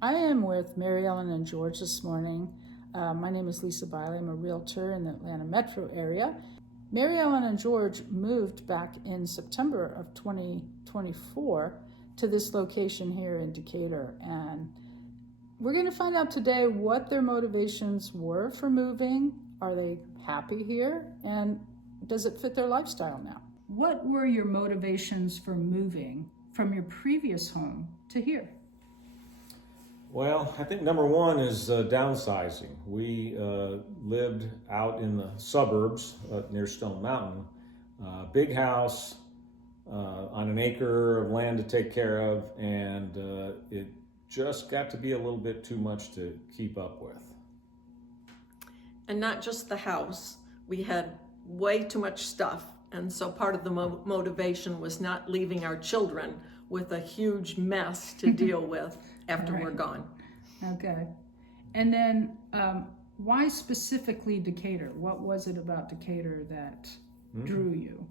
I am with Mary Ellen and George this morning. My name is Lisa Biley. I'm a realtor in the Atlanta metro area. Mary Ellen and George moved back in September of 2024 to this location here in Decatur. And we're going to find out today what their motivations were for moving. Are they happy here? And does it fit their lifestyle now? What were your motivations for moving from your previous home to here? Well, I think number one is downsizing. We lived out in the suburbs near Stone Mountain. Big house on an acre of land to take care of, and it just got to be a little bit too much to keep up with. And not just the house, we had way too much stuff. And so part of the motivation was not leaving our children with a huge mess to deal with after we're gone. Okay. And then why specifically Decatur? What was it about Decatur that drew you?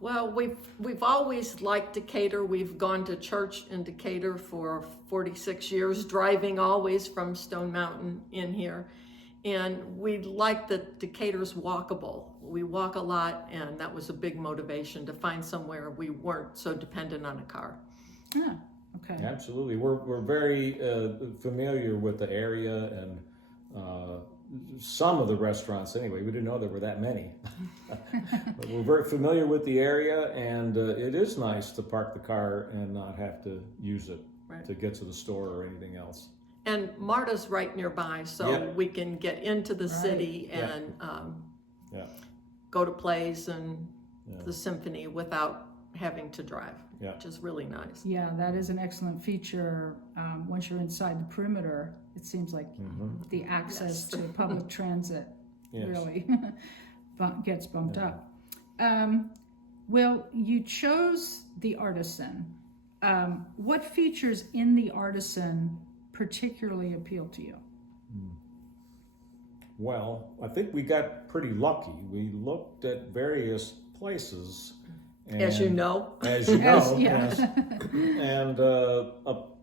Well, we've always liked Decatur. We've gone to church in Decatur for 46 years, driving always from Stone Mountain in here. And we like that Decatur's walkable. We walk a lot, and that was a big motivation to find somewhere we weren't so dependent on a car. Yeah, okay. Absolutely. We're very familiar with the area and some of the restaurants anyway. We didn't know there were that many. But we're very familiar with the area, and it is nice to park the car and not have to use it to get to the store or anything else. And MARTA's right nearby, so we can get into the city and go to plays and the symphony without having to drive, which is really nice. Yeah, that is an excellent feature. Once you're inside the perimeter, it seems like the access to public transit really gets bumped up. Well, you chose the Artisan. What features in the Artisan particularly appeal to you? Well, I think we got pretty lucky. We looked at various places. And, as you know. Yes. And a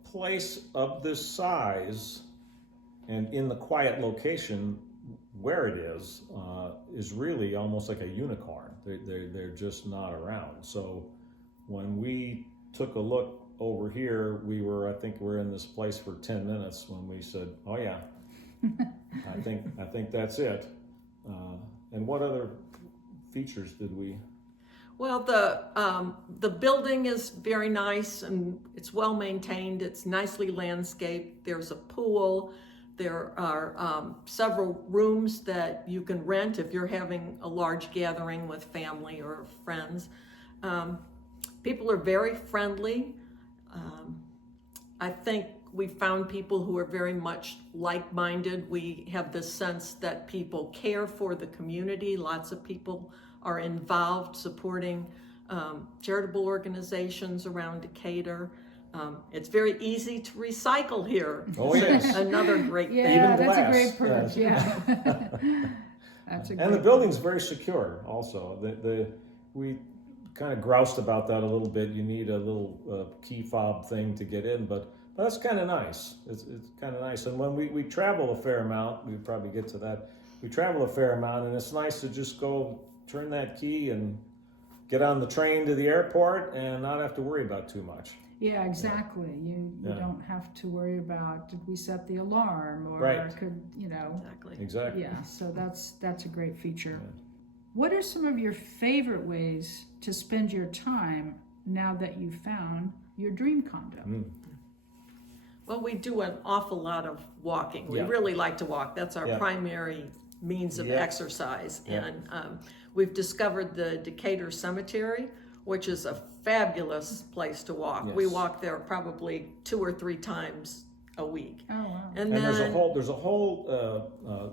place of this size and in the quiet location where it is really almost like a unicorn. They're just not around. So when we took a look over here, I think we're in this place for 10 minutes when we said, oh yeah, I think that's it. And what other features did we? Well, the building is very nice and it's well maintained. It's nicely landscaped. There's a pool. There are several rooms that you can rent if you're having a large gathering with family or friends. People are very friendly. I think we found people who are very much like-minded. We have this sense that people care for the community. Lots of people are involved supporting charitable organizations around Decatur. It's very easy to recycle here. Oh, yes. Another great thing. Yeah, Even that's glass. a great perk. Yeah. And the building's very secure also. We kind of groused about that a little bit. You need a little key fob thing to get in, but that's kind of nice. It's kind of nice. And when we travel a fair amount, we probably get to that. We travel a fair amount, and it's nice to just go turn that key and get on the train to the airport and not have to worry about too much. Yeah, exactly. You don't have to worry about, did we set the alarm or could, Exactly. Yeah, so that's a great feature. Yeah. What are some of your favorite ways to spend your time now that you've found your dream condo? Well, we do an awful lot of walking. We really like to walk. That's our primary means of exercise. And we've discovered the Decatur Cemetery, which is a fabulous place to walk. Yes. We walk there probably 2 or 3 times a week. Oh, wow. And then, there's a whole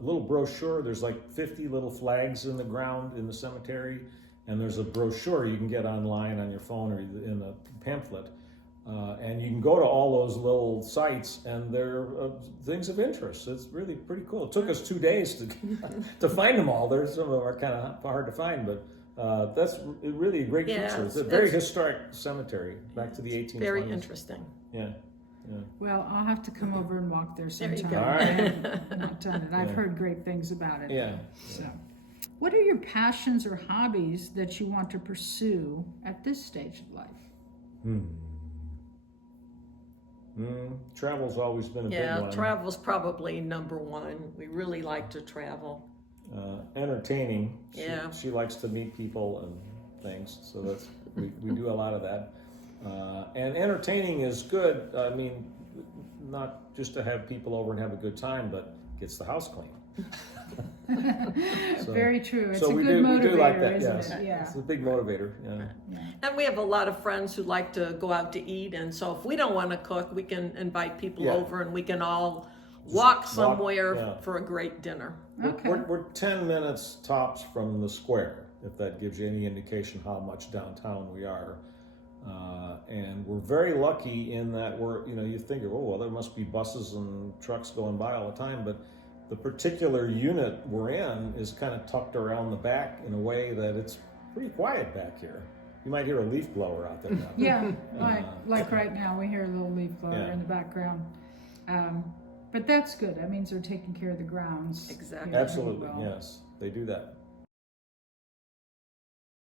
little brochure. There's like 50 little flags in the ground in the cemetery, and there's a brochure you can get online on your phone or in a pamphlet, and you can go to all those little sites, and they're things of interest. It's really pretty cool. It took us 2 days to find them all. Some of them are kind of hard to find, but that's really a great feature. It's a very historic cemetery, back to the 1820s. Very interesting. Yeah. Well, I'll have to come over and walk there There you sometime. go. All right. I have not done it. I've Yeah. heard great things about it. Yeah. So, what are your passions or hobbies that you want to pursue at this stage of life? Travel's always been a big Yeah, one. travel's probably number one. We really like to travel. Entertaining. Yeah. She likes to meet people and things, so that's we do a lot of that. And entertaining is good. I mean, not just to have people over and have a good time, but gets the house clean. So- Very true. It's so a we good do motivator, we do like that. isn't Yes, it? Yeah. it's a big motivator. Yeah. And we have a lot of friends who like to go out to eat, and so if we don't want to cook, we can invite people Yeah. over and we can all walk somewhere yeah. for a great dinner. Okay. We're 10 minutes tops from the square, if that gives you any indication how much downtown we are. And we're very lucky in that you think, oh, well, there must be buses and trucks going by all the time, but the particular unit we're in is kind of tucked around the back in a way that it's pretty quiet back here. You might hear a leaf blower out there now. Yeah, like right now, we hear a little leaf blower Yeah. in the background. But that's good. That means they're taking care of the grounds. Exactly. here pretty Absolutely, well. yes, they do that.